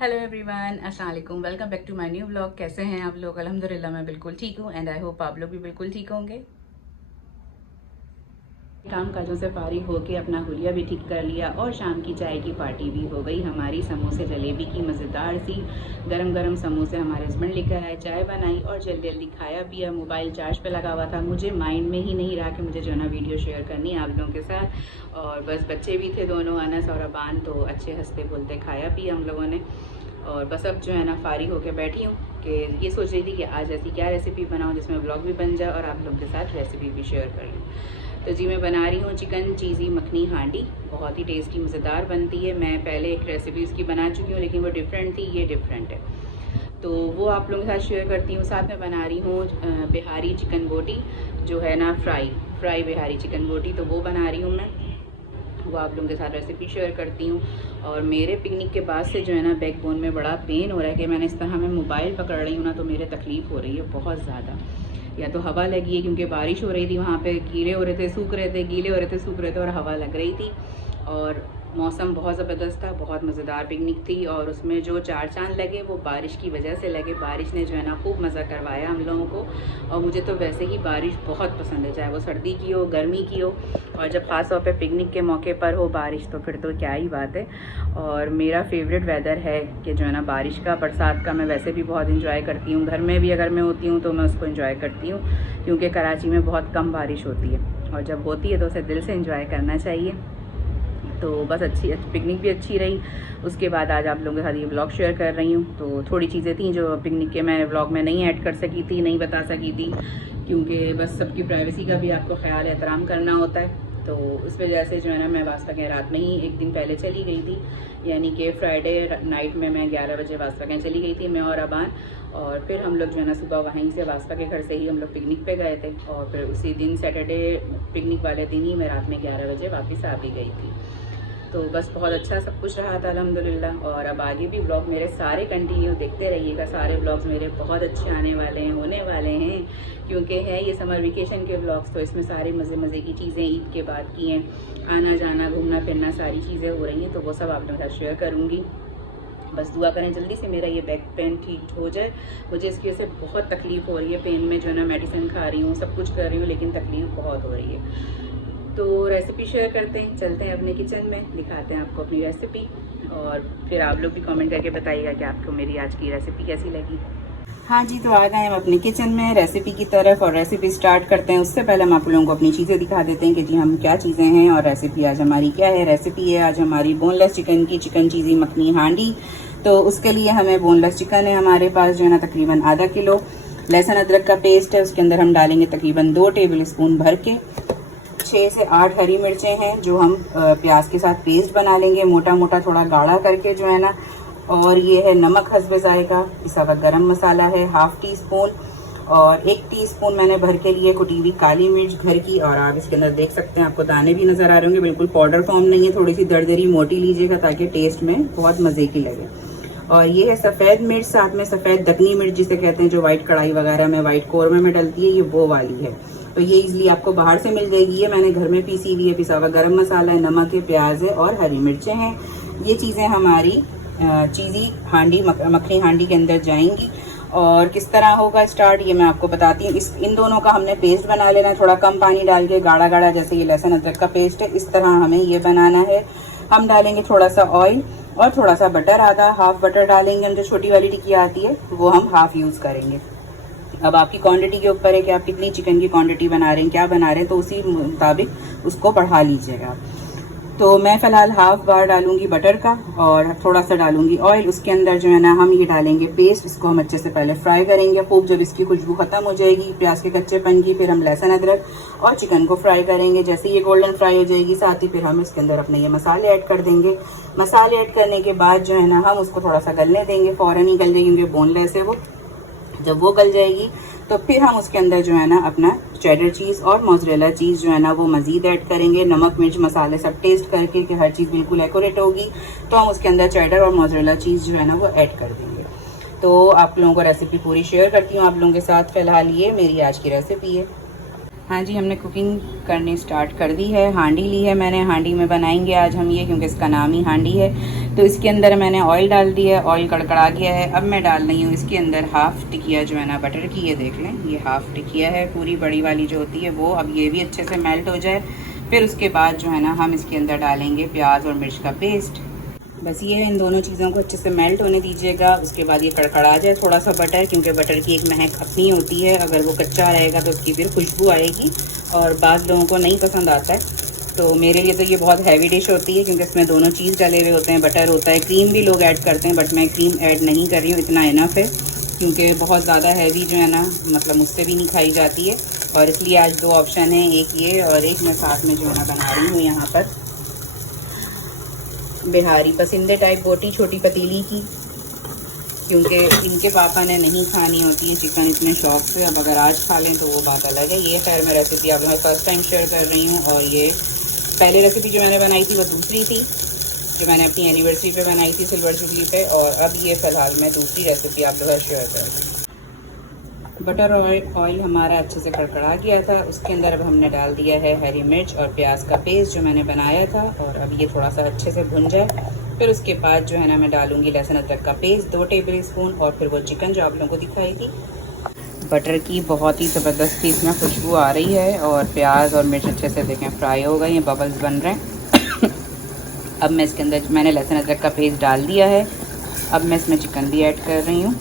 Hello everyone, अस्सलाम वालेकुम। Welcome back to my new vlog. कैसे हैं आप लोग? अल्हम्दुलिल्लाह मैं बिल्कुल ठीक हूँ एंड आई होप आप लोग भी बिल्कुल ठीक होंगे। काम काजों से फारिग होके अपना हुलिया भी ठीक कर लिया और शाम की चाय की पार्टी भी हो गई हमारी। समोसे जलेबी की मज़ेदार सी गरम गरम समोसे हमारे हस्बैंड लेकर आए, चाय बनाई और जल्दी जल्दी खाया पिया। मोबाइल चार्ज पे लगा हुआ था, मुझे माइंड में ही नहीं रहा कि मुझे जो है ना वीडियो शेयर करनी है आप लोगों के साथ। और बस बच्चे भी थे दोनों, अनस और अबान, तो अच्छे हंसते बोलते खाया पिया हम लोगों ने। और बस अब जो है ना फारिग होकर बैठी हूँ कि ये सोच रही थी कि आज ऐसी क्या रेसिपी बनाऊँ जिसमें व्लॉग भी बन जाए और आप लोगों के साथ रेसिपी भी शेयर कर लूँ। तो जी मैं बना रही हूँ चिकन चीज़ी मखनी हांडी। बहुत ही टेस्टी मज़ेदार बनती है। मैं पहले एक रेसिपी इसकी बना चुकी हूँ लेकिन वो डिफरेंट थी, ये डिफरेंट है, तो वो आप लोगों के साथ शेयर करती हूँ। साथ में बना रही हूँ बिहारी चिकन बोटी, जो है ना फ्राई बिहारी चिकन बोटी, तो वो बना रही हूँ मैं, वो आप लोगों के साथ रेसिपी शेयर करती हूँ। और मेरे पिकनिक के बाद से जो है ना बैकबोन में बड़ा पेन हो रहा है कि मैंने इस तरह मैं मोबाइल पकड़ रही हूँ ना तो मेरे तकलीफ़ हो रही है बहुत ज़्यादा। या तो हवा लगी है क्योंकि बारिश हो रही थी, वहाँ पे कीड़े हो रहे थे, सूख रहे थे, गीले हो रहे थे, सूख रहे थे, और हवा लग रही थी और मौसम बहुत ज़बरदस्त था। बहुत मज़ेदार पिकनिक थी और उसमें जो चार चांद लगे वो बारिश की वजह से लगे। बारिश ने जो है ना खूब मज़ा करवाया हम लोगों को। और मुझे तो वैसे ही बारिश बहुत पसंद है, चाहे वो सर्दी की हो गर्मी की हो, और जब ख़ास तौर पे पिकनिक के मौके पर हो बारिश तो फिर तो क्या ही बात है। और मेरा फेवरेट वेदर है कि जो है ना बारिश का, बरसात का मैं वैसे भी बहुत इंजॉय करती हूँ। घर में भी अगर मैं होती हूँ तो मैं उसको इंजॉय करती हूँ क्योंकि कराची में बहुत कम बारिश होती है और जब होती है तो उसे दिल से इंजॉय करना चाहिए। तो बस अच्छी पिकनिक भी अच्छी रही। उसके बाद आज आप लोगों के साथ ये व्लॉग शेयर कर रही हूँ। तो थोड़ी चीज़ें थी जो पिकनिक के मैं व्लॉग में नहीं ऐड कर सकी थी, नहीं बता सकी थी, क्योंकि बस सबकी प्राइवेसी का भी आपको ख्याल एहतराम करना होता है। तो उस वजह से जो है ना मैं वास्ता के रात में ही एक दिन पहले चली गई थी, यानी कि फ्राइडे नाइट में मैं 11 बजे वास्ता के चली गई थी, मैं और अबान। और फिर हम लोग जो है ना सुबह वहीं से वास्ता के घर से ही हम लोग पिकनिक पे गए थे और फिर उसी दिन सैटरडे पिकनिक वाले दिन ही मैं रात में 11 बजे वापस आ भी गई थी। तो बस बहुत अच्छा सब कुछ रहा था अल्हम्दुलिल्लाह। और अब आगे भी व्लॉग मेरे सारे कंटिन्यू देखते रहिएगा। सारे व्लॉग्स मेरे बहुत अच्छे आने वाले हैं, होने वाले हैं, क्योंकि है ये समर वेकेशन के व्लॉग्स, तो इसमें सारे मज़े मज़े की चीज़ें ईद के बाद की हैं, आना जाना घूमना फिरना सारी चीज़ें हो रही हैं, तो वो सब आप लोगों के साथ शेयर करूँगी। बस दुआ करें जल्दी से मेरा ये बैक पेन ठीक हो जाए। मुझे इसकी वजह से बहुत तकलीफ़ हो रही है, पेन में जो है ना मेडिसिन खा रही हूँ, सब कुछ कर रही हूँ, लेकिन तकलीफ़ बहुत हो रही है। तो रेसिपी शेयर करते हैं, चलते हैं अपने किचन में, दिखाते हैं आपको अपनी रेसिपी और फिर आप लोग भी कमेंट करके बताइएगा कि आपको मेरी आज की रेसिपी कैसी लगी। हाँ जी, तो आ गए हम अपने किचन में रेसिपी की तरफ और रेसिपी स्टार्ट करते हैं। उससे पहले हम आप लोगों को अपनी चीज़ें दिखा देते हैं कि जी हम क्या चीज़ें हैं और रेसिपी आज हमारी क्या है। रेसिपी है आज हमारी बोनलेस चिकन की चिकन चीज़ी मखनी हांडी। तो उसके लिए हमें बोनलेस चिकन है हमारे पास जो है ना तकरीबन आधा किलो। लहसुन अदरक का पेस्ट है, उसके अंदर हम डालेंगे तकरीबन 2 टेबल स्पून भर के। 6 से 8 हरी मिर्चें हैं जो हम प्याज के साथ पेस्ट बना लेंगे, मोटा मोटा थोड़ा गाढ़ा करके जो है ना। और ये है नमक हस्बे जायका, पिसा हुआ गरम मसाला है हाफ टी स्पून, और 1 टीस्पून मैंने भर के लिए कुटी हुई काली मिर्च घर की। और आप इसके अंदर देख सकते हैं, आपको दाने भी नजर आ रहे होंगे, बिल्कुल पाउडर फॉर्म नहीं है, थोड़ी सी दरदरी मोटी लीजिएगा ताकि टेस्ट में बहुत मजे की लगे। और ये है सफ़ेद मिर्च, साथ में सफ़ेद दकनी मिर्च जिसे कहते हैं, जो व्हाइट कढ़ाई वगैरह में व्हाइट कौरमे में डलती है, ये वो वाली है। तो ये इजली आपको बाहर से मिल जाएगी, ये मैंने घर में पीसी हुई है। पिसा हुआ गरम मसाला है, नमक है, प्याज है और हरी मिर्चें हैं। ये चीज़ें हमारी चीज़ी हांडी मखनी हांडी के अंदर जाएंगी। और किस तरह होगा स्टार्ट ये मैं आपको बताती हूँ। इन दोनों का हमने पेस्ट बना लेना है, थोड़ा कम पानी डाल के, गाढ़ा गाढ़ा, जैसे ये लहसुन अदरक का पेस्ट है, इस तरह हमें ये बनाना है। हम डालेंगे थोड़ा सा ऑयल और थोड़ा सा बटर, आधा हाफ बटर डालेंगे। हम जो छोटी वाली टिक्की आती है वो हम हाफ यूज करेंगे। अब आपकी क्वांटिटी के ऊपर है कि आप कितनी चिकन की क्वांटिटी बना रहे हैं, क्या बना रहे हैं, तो उसी मुताबिक उसको बढ़ा लीजिएगा। तो मैं फ़िलहाल हाफ बार डालूंगी बटर का और थोड़ा सा डालूंगी ऑयल। उसके अंदर जो है ना हम ये डालेंगे पेस्ट, इसको हम अच्छे से पहले फ्राई करेंगे खूब। जब इसकी खुशबू खत्म हो जाएगी प्याज के कच्चेपन की, फिर हम लहसुन अदरक और चिकन को फ्राई करेंगे। जैसे ये गोल्डन फ्राई हो जाएगी, साथ ही फिर हम इसके अंदर अपने ये मसाले ऐड कर देंगे। मसाले ऐड करने के बाद जो है ना हम उसको थोड़ा सा गलने देंगे, फ़ौरन ही गल जाएगी क्योंकि बोनलेस है वो। जब वो गल जाएगी तो फिर हम उसके अंदर जो है ना अपना चेडर चीज़ और मोज़रेला चीज़ जो है ना वो मज़ीद ऐड करेंगे। नमक मिर्च मसाले सब टेस्ट करके कि हर चीज़ बिल्कुल एक्यूरेट होगी तो हम उसके अंदर चेडर और मोज़रेला चीज़ जो है ना वो ऐड कर देंगे। तो आप लोगों को रेसिपी पूरी शेयर करती हूँ आप लोगों के साथ। फ़िलहाल ये मेरी आज की रेसिपी है। हाँ जी, हमने कुकिंग करनी स्टार्ट कर दी है। हांडी ली है मैंने, हांडी में बनाएंगे आज हम ये, क्योंकि इसका नाम ही हांडी है। तो इसके अंदर मैंने ऑयल डाल दिया है, ऑयल कड़कड़ा गया है। अब मैं डाल रही हूँ इसके अंदर हाफ़ टिकिया जो है ना बटर की, ये देख लें, ये हाफ़ टिकिया है, पूरी बड़ी वाली जो होती है वो। अब ये भी अच्छे से मेल्ट हो जाए, फिर उसके बाद जो है ना हम इसके अंदर डालेंगे प्याज और मिर्च का पेस्ट। बस ये इन दोनों चीज़ों को अच्छे से मेल्ट होने दीजिएगा। उसके बाद ये कड़कड़ा जाए थोड़ा सा बटर, क्योंकि बटर की एक महक अपनी होती है, अगर वो कच्चा रहेगा तो उसकी फिर खुशबू आएगी और बाज़ लोगों को नहीं पसंद आता है। तो मेरे लिए तो ये बहुत हैवी डिश होती है, क्योंकि इसमें दोनों चीज़ डले हुए होते हैं, बटर होता है, क्रीम भी लोग ऐड करते हैं, बट मैं क्रीम ऐड नहीं कर रही हूँ, इतना इनफ है, क्योंकि बहुत ज़्यादा हैवी जो है ना मतलब मुझसे भी नहीं खाई जाती है। और इसलिए आज 2 ऑप्शन हैं, एक ये और एक मैं साथ में जो है ना बना रही हूँ यहाँ पर बिहारी पसंदे टाइप बोटी, छोटी पतीली की, क्योंकि इनके पापा ने नहीं खानी होती है चिकन इतने शौक से। अब अगर आज खा लें तो वो बात अलग है। ये खैर मैं रेसिपी आप लोगों के फर्स्ट टाइम शेयर कर रही हूँ, और ये पहले रेसिपी जो मैंने बनाई थी वो दूसरी थी, जो मैंने अपनी एनिवर्सरी पे बनाई थी, सिल्वर जुबली पे, और अब ये फ़िलहाल मैं दूसरी रेसिपी आप लोगों से शेयर कर रही हूँ। बटर ऑयल हमारा अच्छे से कड़कड़ा गया था, उसके अंदर अब हमने डाल दिया है हरी मिर्च और प्याज का पेस्ट जो मैंने बनाया था, और अब ये थोड़ा सा अच्छे से भुन जाए, फिर उसके बाद जो है ना मैं डालूंगी लहसुन अदरक का पेस्ट 2 टेबल स्पून, और फिर वो चिकन जो आप लोगों को दिखाई थी। बटर की बहुत ही ज़बरदस्ती इसमें खुशबू आ रही है, और प्याज और मिर्च अच्छे से देखें फ्राई हो गई, ये बबल्स बन रहे हैं। अब मैं इसके अंदर मैंने लहसुन अदरक का पेस्ट डाल दिया है, अब मैं इसमें चिकन भी ऐड कर रही हूँ।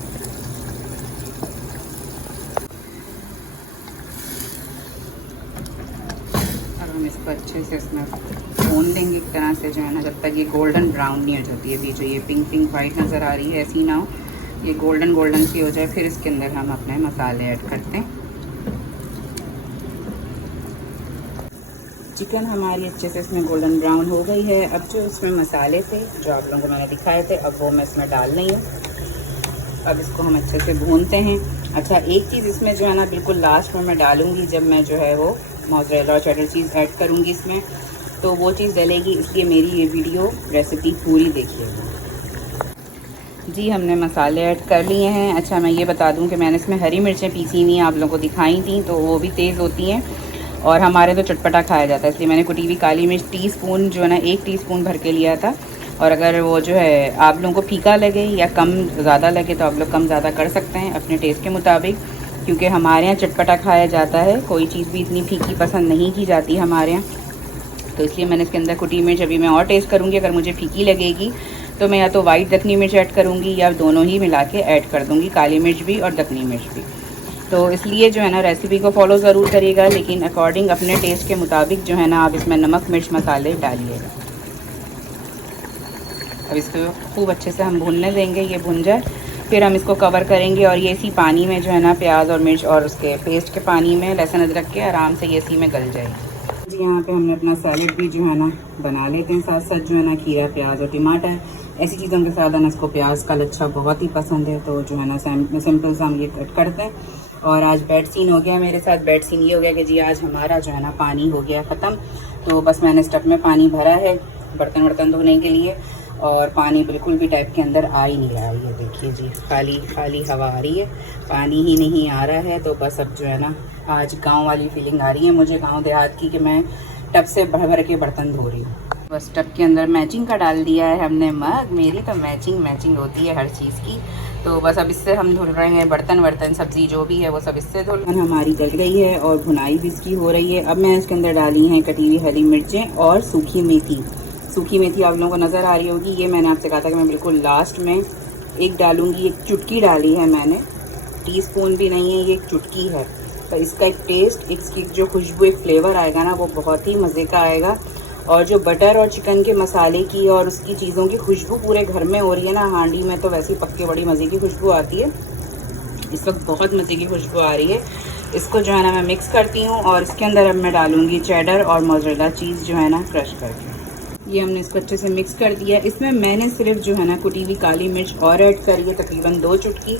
इसको अच्छे से इसमें भून देंगे एक तरह से जो है ना, जब तक ये गोल्डन ब्राउन नहीं हो जाती है। अभी जो ये पिंक पिंक वाइट नज़र आ रही है ऐसी ना हो, ये गोल्डन गोल्डन सी हो जाए, फिर इसके अंदर हम अपने मसाले ऐड करते हैं। चिकन हमारी अच्छे से इसमें गोल्डन ब्राउन हो गई है। अब जो इसमें मसाले थे जो आप लोगों को मैंने दिखाए थे, अब वो मैं इसमें डाल रही हूँ। अब इसको हम अच्छे से भूनते हैं। अच्छा, एक चीज़ इसमें जो है ना बिल्कुल लास्ट में मैं डालूँगी, जब मैं जो है वो मोज़रेला और चेडर चीज़ ऐड करूँगी इसमें, तो वो चीज़ डलेगी, इसलिए मेरी ये वीडियो रेसिपी पूरी देखिएगा। जी, हमने मसाले ऐड कर लिए हैं। अच्छा, मैं ये बता दूं कि मैंने इसमें हरी मिर्चें पीसी हुई आप लोगों को दिखाई थी, तो वो भी तेज़ होती हैं और हमारे तो चटपटा खाया जाता है, इसलिए मैंने कुटी हुई काली मिर्च टीस्पून जो है ना 1 टीस्पून भर के लिया था। और अगर वो जो है आप लोगों को फीका लगे या कम ज़्यादा लगे तो आप लोग कम ज़्यादा कर सकते हैं अपने टेस्ट के मुताबिक, क्योंकि हमारे यहाँ चटपटा खाया जाता है, कोई चीज़ भी इतनी फीकी पसंद नहीं की जाती हमारे यहाँ। तो इसलिए मैंने इसके अंदर कुटी मिर्च, अभी मैं और टेस्ट करूँगी, अगर मुझे फीकी लगेगी तो मैं या तो वाइट दखनी मिर्च ऐड करूँगी या दोनों ही मिला के ऐड कर दूँगी, काली मिर्च भी और दखनी मिर्च भी। तो इसलिए जो है ना रेसिपी को फॉलो ज़रूर करिएगा, लेकिन अकॉर्डिंग अपने टेस्ट के मुताबिक जो है ना आप इसमें नमक मिर्च मसाले डालिएगा। अब इसको खूब अच्छे से हम भूनने देंगे, ये भुन जाए, फिर हम इसको कवर करेंगे और ये इसी पानी में जो है ना प्याज और मिर्च और उसके पेस्ट के पानी में लहसुन अदरक के आराम से ये इसी में गल जाएगी। जी, यहाँ पे हमने अपना सैलेड भी जो है ना बना लेते हैं, साथ साथ जो है ना खीरा प्याज और टमाटर, ऐसी चीज़ों के साथ है ना इसको प्याज का लच्छा बहुत ही पसंद है, तो जो है ना सिंपल सा हम ये कट करते हैं। और आज बेड सीन हो गया मेरे साथ, बेड सीन ये हो गया कि जी आज हमारा जो है ना पानी हो गया ख़त्म, तो बस मैंने स्टब में पानी भरा है बर्तन वर्तन धोने के लिए, और पानी बिल्कुल भी टैप के अंदर आ ही नहीं रहा है। ये देखिए जी, खाली खाली हवा आ रही है, पानी ही नहीं आ रहा है। तो बस अब जो है ना आज गांव वाली फीलिंग आ रही है मुझे, गांव देहात की, कि मैं टब से भर भर के बर्तन धो रही हूँ। बस टब के अंदर मैचिंग का डाल दिया है हमने मग, मेरी तो मैचिंग होती है हर चीज़ की। तो बस अब इससे हम धुल रहे हैं बर्तन वर्तन, सब्जी जो भी है वो सब इससे धुल। हमारी गल गई है और भुनाई भी इसकी हो रही है। अब मैं इसके अंदर डाली हैं कटी हुई हरी मिर्चें और सूखी मेथी। सूखी मेथी आप लोगों को नज़र आ रही होगी, ये मैंने आपसे कहा था कि मैं बिल्कुल लास्ट में एक डालूंगी, एक चुटकी डाली है मैंने, टीस्पून भी नहीं है, ये एक चुटकी है। तो इसका एक टेस्ट, इसकी जो खुशबू, एक फ्लेवर आएगा ना वो बहुत ही मज़े का आएगा। और जो बटर और चिकन के मसाले की और उसकी चीज़ों की खुशबू पूरे घर में हो रही है ना, हांडी में तो वैसे ही पक्के बड़ी मज़े की खुशबू आती है, इस वक्त बहुत मज़े की खुशबू आ रही है। इसको जो है ना मैं मिक्स करती हूँ और इसके अंदर अब मैं डालूँगी चेडर और मोज़रेला चीज़ जो है ना क्रश करके। ये हमने इसको अच्छे से मिक्स कर दिया। इसमें मैंने सिर्फ जो है ना कुटी हुई काली मिर्च और ऐड करी है, तकरीबन 2 चुटकी,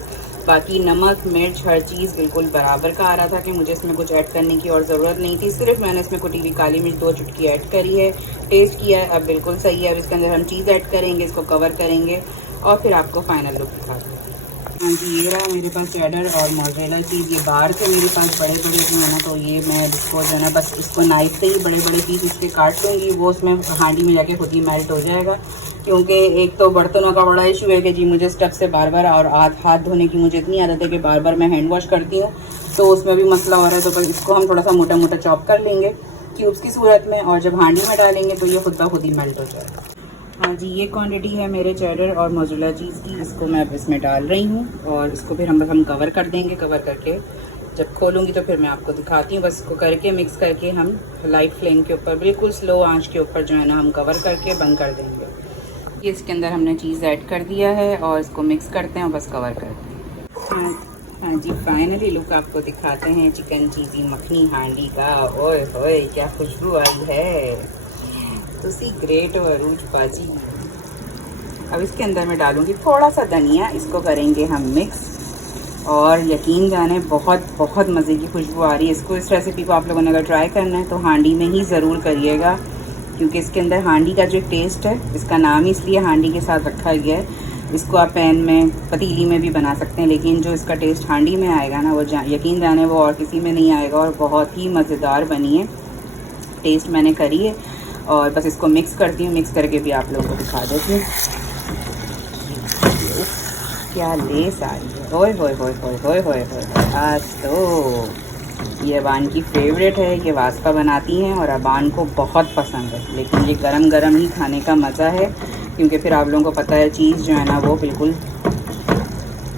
बाकी नमक मिर्च हर चीज़ बिल्कुल बराबर का आ रहा था कि मुझे इसमें कुछ ऐड करने की और ज़रूरत नहीं थी। सिर्फ मैंने इसमें कुटी हुई काली मिर्च 2 चुटकी ऐड करी है, टेस्ट किया है, अब बिल्कुल सही है। अब इसके अंदर हम चीज़ ऐड करेंगे, इसको कवर करेंगे और फिर आपको फाइनल लुक दिखाते हैं। हाँ जी, ये रहा मेरे पास चेडर और मोज़रेला चीज़। ये बाहर से मेरे पास बड़े बड़े जो है ना, तो ये मैं इसको जो है ना बस इसको नाइफ से ही बड़े बड़े पीस इसके काट लूँगी। वो उसमें हांडी में जाके खुद ही मेल्ट हो जाएगा। क्योंकि एक तो बर्तनों का बड़ा इशू है कि जी मुझे स्टफ से बार बार, और हाथ धोने की मुझे इतनी आदत है कि बार बार मैं हैंड वॉश करती हूँ, तो उसमें भी मसला हो रहा है। तो बस इसको हम थोड़ा सा मोटा मोटा चॉप कर लेंगे क्यूब्स की सूरत में, और जब हांडी में डालेंगे तो ये खुद ब खुद ही मेल्ट हो जाएगा। हाँ जी, ये क्वांटिटी है मेरे चेडर और मोज़रेला चीज़ की। इसको मैं अब इसमें डाल रही हूँ और इसको फिर हम कवर कर देंगे। कवर करके जब खोलूँगी तो फिर मैं आपको दिखाती हूँ। बस इसको करके मिक्स करके हम लाइट फ्लेम के ऊपर, बिल्कुल स्लो आंच के ऊपर जो है ना, हम कवर करके बंद कर देंगे। ये इसके अंदर हमने चीज़ ऐड कर दिया है और इसको मिक्स करते हैं और बस कवर करते हैं। हाँ जी, फाइनली लुक आपको दिखाते हैं चिकन चीज़ी मखनी हांडी का। ओए होए क्या खुशबू आई है, तुसी ग्रेट हो अरूज बाजी। अब इसके अंदर मैं डालूंगी थोड़ा सा धनिया, इसको करेंगे हम मिक्स, और यकीन जाने बहुत बहुत मज़े की खुशबू आ रही है। इसको, इस रेसिपी को आप लोगों ने अगर ट्राई करना है तो हांडी में ही ज़रूर करिएगा, क्योंकि इसके अंदर हांडी का जो टेस्ट है, इसका नाम ही इसलिए हांडी के साथ रखा गया है। इसको आप पैन में, पतीली में भी बना सकते हैं, लेकिन जो इसका टेस्ट हांडी में आएगा ना, वो यकीन जाने वो और किसी में नहीं आएगा। और बहुत ही मज़ेदार बनी है, टेस्ट मैंने करी है। और बस इसको मिक्स करती हूँ, मिक्स करके भी आप लोगों को दिखा देती हूँ। क्या लेस आ रही है, ओए होए होए होए होए होए होए। आज तो ये अबान की फेवरेट है, ये वास्पा बनाती हैं और अबान को बहुत पसंद है। लेकिन ये गरम गरम ही खाने का मज़ा है, क्योंकि फिर आप लोगों को पता है चीज़ जो है ना वो बिल्कुल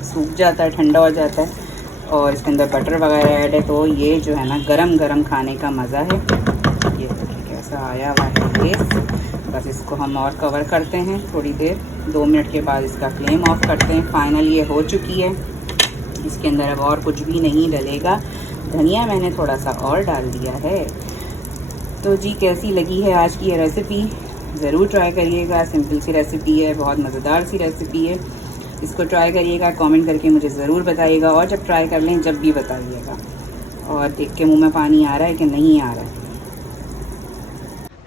सूख जाता है, ठंडा हो जाता है, और इसके अंदर बटर वगैरह ऐड है, तो ये जो है ना गरम गरम खाने का मज़ा है। ये कैसा आया हुआ है ये। बस इसको हम और कवर करते हैं थोड़ी देर, 2 मिनट के बाद इसका फ्लेम ऑफ करते हैं। फाइनली ये हो चुकी है। इसके अंदर अब और कुछ भी नहीं डलेगा। धनिया मैंने थोड़ा सा और डाल दिया है। तो जी, कैसी लगी है आज की ये रेसिपी, ज़रूर ट्राई करिएगा। सिंपल सी रेसिपी है, बहुत मज़ेदार सी रेसिपी है। इसको ट्राई करिएगा, कमेंट करके मुझे ज़रूर बताइएगा, और जब ट्राई कर लें जब भी बताइएगा। और देख के मुँह में पानी आ रहा है कि नहीं आ रहा है।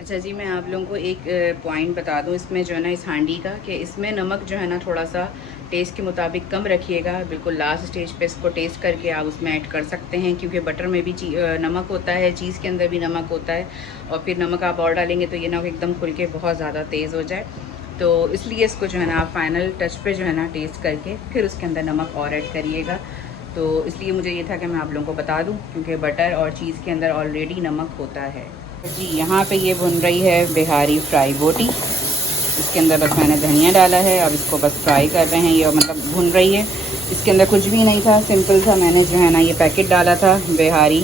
अच्छा जी, मैं आप लोगों को एक पॉइंट बता दूं इसमें जो है ना, इस हांडी का, कि इसमें नमक जो है ना थोड़ा सा टेस्ट के मुताबिक कम रखिएगा। बिल्कुल लास्ट स्टेज पे इसको टेस्ट करके आप उसमें ऐड कर सकते हैं, क्योंकि बटर में भी नमक होता है, चीज़ के अंदर भी नमक होता है, और फिर नमक आप और डालेंगे तो ये ना एकदम खुल के बहुत ज़्यादा तेज़ हो जाए। तो इसलिए इसको जो है ना आप फाइनल टच पे जो है ना टेस्ट करके फिर उसके अंदर नमक और ऐड करिएगा। तो इसलिए मुझे ये था कि मैं आप लोगों को बता दूँ, क्योंकि बटर और चीज़ के अंदर ऑलरेडी नमक होता है। जी, यहाँ पे ये भुन रही है बिहारी फ्राई बोटी। इसके अंदर बस मैंने धनिया डाला है, अब इसको बस फ्राई कर रहे हैं, ये मतलब भुन रही है। इसके अंदर कुछ भी नहीं था, सिंपल था। मैंने जो है ना ये पैकेट डाला था बिहारी,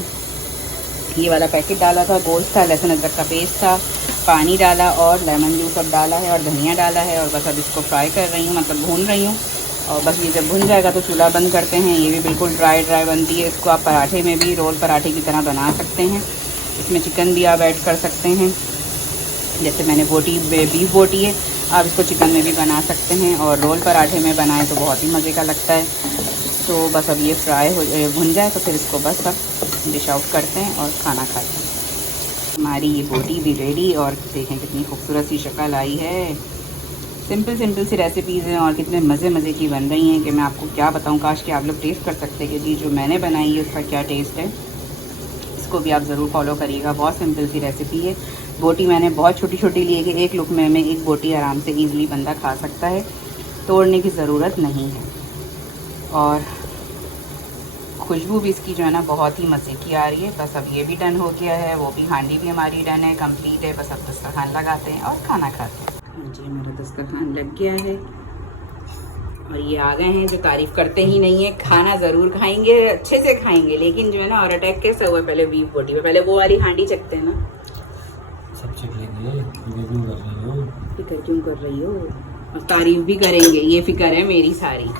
ये वाला पैकेट डाला था, गोश्त था, लहसुन अदरक का पेस्ट था, पानी डाला और लेमन जूस अब डाला है और धनिया डाला है, और बस अब इसको फ्राई कर रही हूँ, मतलब भून रही हूँ। और बस ये जब भुन जाएगा तो चूल्हा बंद करते हैं। ये भी बिल्कुल ड्राई ड्राई बनती है। इसको आप पराठे में भी, रोल पराठे की तरह बना सकते हैं। इसमें चिकन भी आप ऐड कर सकते हैं, जैसे मैंने बोटी, बीफ बोटी है, आप इसको चिकन में भी बना सकते हैं, और रोल पराठे में बनाएं तो बहुत ही मज़े का लगता है। तो बस अब ये फ्राई हो भुन जाए तो फिर इसको बस अब डिश आउट करते हैं और खाना खाते हैं। हमारी ये बोटी भी रेडी, और देखें कितनी खूबसूरत सी शक्ल आई है। सिंपल सी रेसिपीज़ हैं और कितने मज़े की बन रही हैं कि मैं आपको क्या बताऊँ। काश कि आप लोग टेस्ट कर सकते हैं कि जी जो मैंने बनाई है उसका क्या टेस्ट है। इसको भी आप ज़रूर फॉलो करिएगा, बहुत सिंपल सी रेसिपी है। बोटी मैंने बहुत छोटी छोटी ली है कि एक लुकमे में एक बोटी आराम से ईज़िली बंदा खा सकता है, तोड़ने की ज़रूरत नहीं है। और खुशबू भी इसकी जो है ना बहुत ही मज़े की आ रही है। बस अब ये भी डन हो गया है, वो भी हांडी भी हमारी डन है, कंप्लीट है। बस अब दस्तरखान लगाते हैं और खाना खाते हैं। हाँ जी, मेरा दस्तरखान लग गया है और ये आ गए हैं जो तारीफ़ करते ही नहीं है। खाना ज़रूर खाएंगे, अच्छे से खाएंगे, लेकिन जो है ना और अटैक कैसा हुआ पहले बीफ बोटी पे, पहले वो वाली हांडी चखते हैं ना। सब चख लेंगे, फिक्र क्यों कर रही हो, और तारीफ़ भी करेंगे, ये फिक्र है मेरी सारी।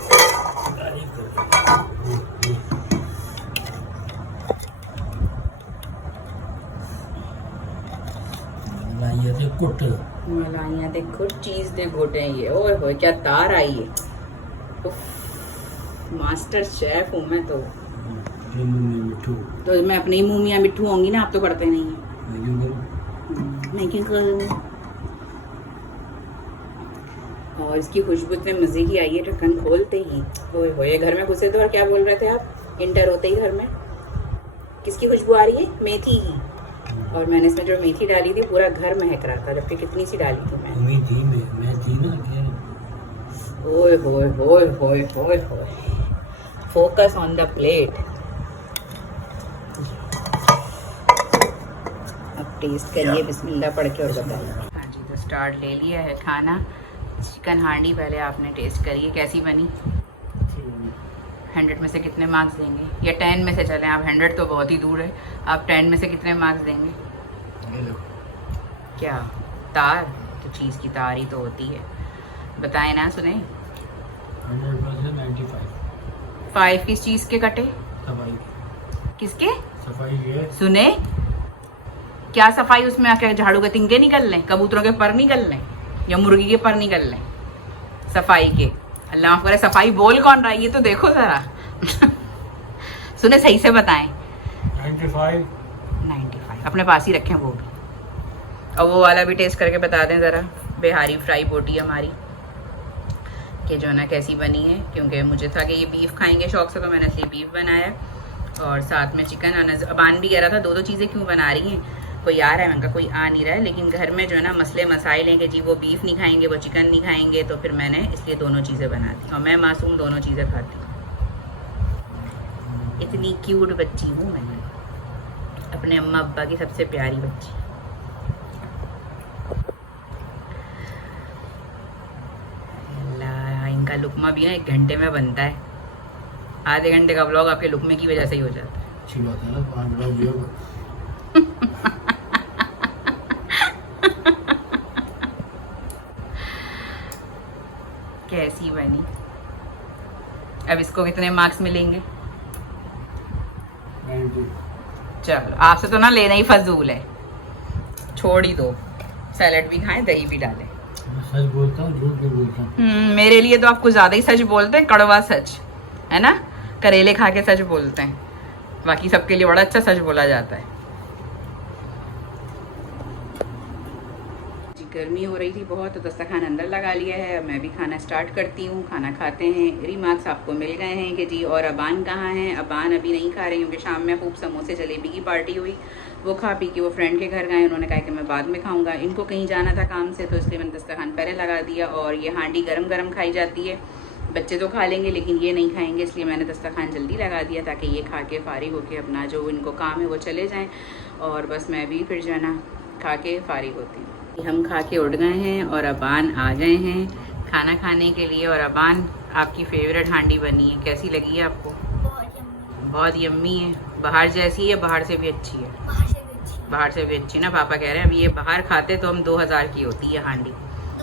मलाइयाँ दे कुट, चीज़ दे गुट है ये। ओए होए क्या तार आई है, मास्टर शेफ हूँ मैं तो मैं अपने ही मुँह मियाँ मिट्ठू होंगी ना, आप तो करते नहीं हैं। मैं क्यों करूँ। और इसकी खुशबू इतने मज़े की आई है ढक्कन खोलते ही। ओए होए, घर में घुसे तो और क्या बोल रहे थे आप इंटर होते ही घर में? किसकी खुशबू आ रही है? मेथी की। और मैंने इसमें जो मेथी डाली थी पूरा घर महक रहा था, जबकि कितनी सी डाली थी मैंने। मैं थी ना। ओए होए होए होए होए होए, फोकस ऑन द प्लेट। अब टेस्ट करिए बिस्मिल्लाह पढ़ के और बताइए। हाँ जी, तो स्टार्ट ले लिया है खाना। चिकन हांडी पहले आपने टेस्ट करिए कैसी बनी। 100 में से कितने मार्क्स देंगे? या 10 में से चलें आप, 100 तो बहुत ही दूर है। आप 10 में से कितने मार्क्स देंगे? क्या तार? तो चीज़ की तार ही तो होती है, बताएं ना। सुने 100% 5 किस चीज़ के कटे? सफाई। किसके? सफाई है। सुने, क्या सफाई? उसमें आके झाड़ू के तिनके निकल लें, कबूतरों के पर निकल लें, या मुर्गी के पर निकल लें? सफाई के अल्लाह माफ करे, सफाई बोल कौन रहा है ये तो देखो जरा। सुने सही से बताएं। 95 अपने पास ही रखें वो भी। और वो वाला भी टेस्ट करके बता दें ज़रा, बिहारी फ्राई बोटी हमारी कि जो ना कैसी बनी है। क्योंकि मुझे था कि ये बीफ खाएंगे शौक से, तो मैंने इसलिए बीफ बनाया और साथ में चिकन। अबान भी कह रहा था दो चीज़ें क्यों बना रही हैं, कोई आ रहा है? मैंने कहा कोई आ नहीं रहा है, लेकिन घर में जो है ना मसले मसाइल हैं कि जी वो बीफ नहीं खाएंगे, वो चिकन नहीं खाएंगे, तो फिर मैंने इसलिए दोनों चीज़ें बना दी। और मैं मासूम दोनों चीज़ें खाती हूँ। इतनी क्यूट बच्ची हूँ मैं, अपने अम्मा अब्बा की सबसे प्यारी बच्ची। इनका लुकमा भी ना 1 घंटे में बनता है, आधे घंटे का व्लॉग आपके लुकमे की वजह से ही हो जाता है। अच्छी बात है ना, 5 व्लॉग ये कैसी बनी? अब इसको कितने मार्क्स मिलेंगे? 90। चलो आपसे तो ना लेना ही फजूल है, छोड़ ही दो। सैलेड भी खाएं, दही भी डालें। मैं सच बोलता हूँ, झूठ नहीं बोलता हूँ। मेरे लिए तो आप कुछ ज़्यादा ही सच बोलते हैं, कड़वा सच है ना। करेले खा के सच बोलते हैं, बाकी सबके लिए बड़ा अच्छा सच बोला जाता है। जी गर्मी हो रही थी बहुत, तो दस्तरखान अंदर लगा लिया है। अब मैं भी खाना स्टार्ट करती हूँ, खाना खाते हैं। रिमार्क्स आपको मिल गए हैं कि जी और अबान कहाँ हैं? अबान अभी नहीं खा रहे क्योंकि शाम में खूब समोसे जलेबी की पार्टी हुई, वो खा पी के वो फ्रेंड के घर गए। उन्होंने कहा कि मैं बाद में खाऊंगा, इनको कहीं जाना था काम से, तो इसलिए मैंने दस्तरखान पहले लगा दिया। और ये हांडी गरम गरम खाई जाती है, बच्चे तो खा लेंगे लेकिन ये नहीं खाएंगे, इसलिए मैंने दस्तरखान जल्दी लगा दिया ताकि ये खा के फारिग होके अपना जो इनको काम है वो चले जाएं। और बस मैं भी फिर जो है ना खा के फारिग होती हूँ। हम खा के उठ गए हैं और अबान आ गए हैं खाना खाने के लिए। और अबान, आपकी फेवरेट हांडी बनी है, कैसी लगी है आपको? बहुत यम्मी है, बाहर जैसी है, बाहर से भी अच्छी है। बाहर से भी अच्छी ना, पापा कह रहे हैं अब ये बाहर खाते तो हम 2000 की होती है हांडी,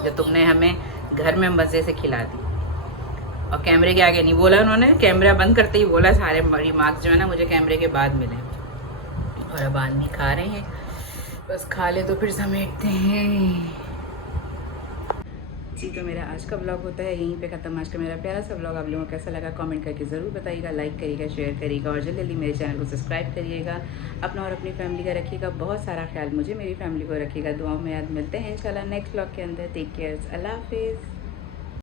जो तुमने हमें घर में मज़े से खिला दी। और कैमरे के आगे नहीं बोला उन्होंने, कैमरा बंद करते ही बोला सारे रिमार्क्स जो है ना मुझे कैमरे के बाद मिले। और अबान भी खा रहे हैं, बस खा ले तो फिर समेटते हैं जी। तो मेरा आज का व्लॉग होता है यहीं पे ख़त्म। आज का मेरा प्यारा सा व्लॉग आप लोगों को कैसा लगा कमेंट करके ज़रूर बताइएगा, लाइक करिएगा, शेयर करिएगा और जल्दी जल्दी मेरे चैनल को सब्सक्राइब करिएगा। अपना और अपनी फैमिली का रखिएगा बहुत सारा ख्याल, मुझे मेरी फैमिली को रखिएगा दुआओं में याद। मिलते हैं इंशाल्लाह नेक्स्ट व्लॉग के अंदर। टेक केयर, अल्लाह हाफिज़।